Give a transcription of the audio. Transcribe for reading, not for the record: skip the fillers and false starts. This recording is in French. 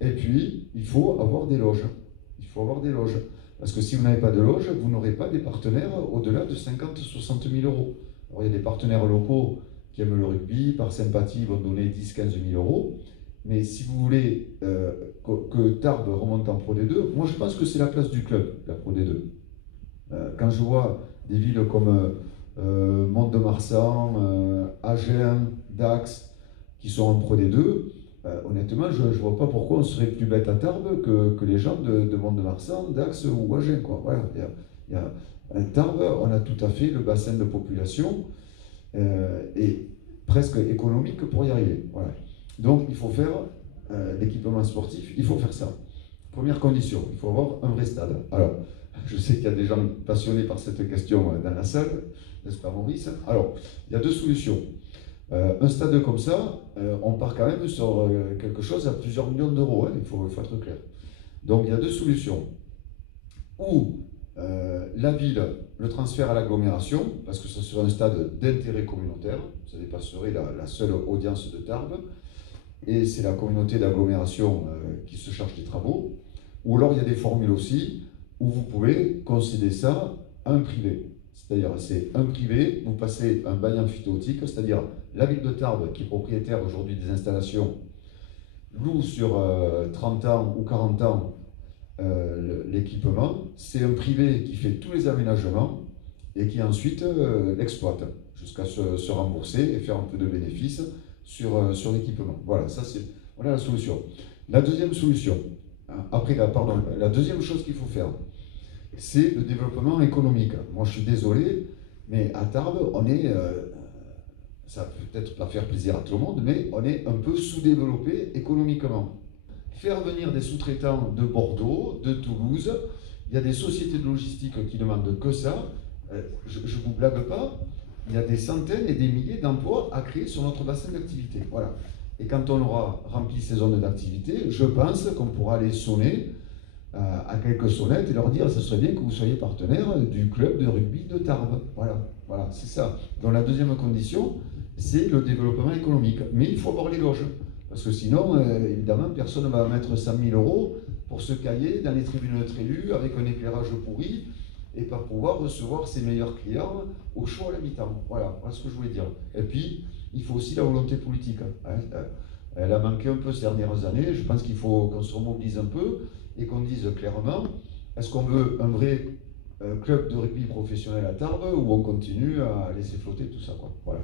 Et puis, il faut avoir des loges. Il faut avoir des loges. Parce que si vous n'avez pas de loge, vous n'aurez pas des partenaires au-delà de 50 000 à 60 000 euros. Alors, il y a des partenaires locaux qui aiment le rugby, par sympathie, ils vont donner 10 000 à 15 000 euros. Mais si vous voulez que Tarbes remonte en Pro D2, moi je pense que c'est la place du club, la Pro D2. Quand je vois des villes comme Mont-de-Marsan, Agen, Dax, qui sont en Pro D2, honnêtement, je ne vois pas pourquoi on serait plus bête à Tarbes que les gens de Mont-de-Marsan, Dax ou Agen, quoi. Voilà, à Tarbes, on a tout à fait le bassin de population et presque économique pour y arriver. Voilà. Donc il faut faire l'équipement sportif, il faut faire ça. Première condition, il faut avoir un vrai stade. Alors, je sais qu'il y a des gens passionnés par cette question dans la salle, n'est-ce pas Maurice? Alors, il y a deux solutions. Un stade comme ça, on part quand même sur quelque chose à plusieurs millions d'euros, hein, il faut être clair. Donc il y a deux solutions. Ou la ville le transfère à l'agglomération, parce que ce serait un stade d'intérêt communautaire, ça dépasserait la seule audience de Tarbes, et c'est la communauté d'agglomération qui se charge des travaux. Ou alors il y a des formules aussi où vous pouvez concéder ça à un privé. C'est-à-dire, c'est un privé, vous passez un bail amphithéotique, c'est-à-dire la ville de Tarbes, qui est propriétaire aujourd'hui des installations, loue sur 30 ans ou 40 ans l'équipement. C'est un privé qui fait tous les aménagements et qui ensuite l'exploite jusqu'à se rembourser et faire un peu de bénéfice sur l'équipement. Voilà, voilà la solution. La deuxième solution, la deuxième chose qu'il faut faire, c'est le développement économique. Moi, je suis désolé, mais à Tarbes, ça va peut-être pas faire plaisir à tout le monde, mais on est un peu sous-développé économiquement. Faire venir des sous-traitants de Bordeaux, de Toulouse, il y a des sociétés de logistique qui demandent que ça. Je ne vous blague pas, il y a des centaines et des milliers d'emplois à créer sur notre bassin d'activité. Voilà. Et quand on aura rempli ces zones d'activité, je pense qu'on pourra aller sonner à quelques sonnettes et leur dire ce serait bien que vous soyez partenaire du club de rugby de Tarbes. Voilà, c'est ça. Donc la deuxième condition, c'est le développement économique. Mais il faut avoir les loges. Parce que sinon, évidemment, personne ne va mettre 100 000 euros pour se cailler dans les tribunes de Trélu avec un éclairage pourri et pas pouvoir recevoir ses meilleurs clients au chaud à la mi-temps. Voilà ce que je voulais dire. Et puis, il faut aussi la volonté politique. Elle a manqué un peu ces dernières années. Je pense qu'il faut qu'on se remobilise un peu et qu'on dise clairement, est-ce qu'on veut un vrai club de rugby professionnel à Tarbes ou on continue à laisser flotter tout ça, quoi. Voilà.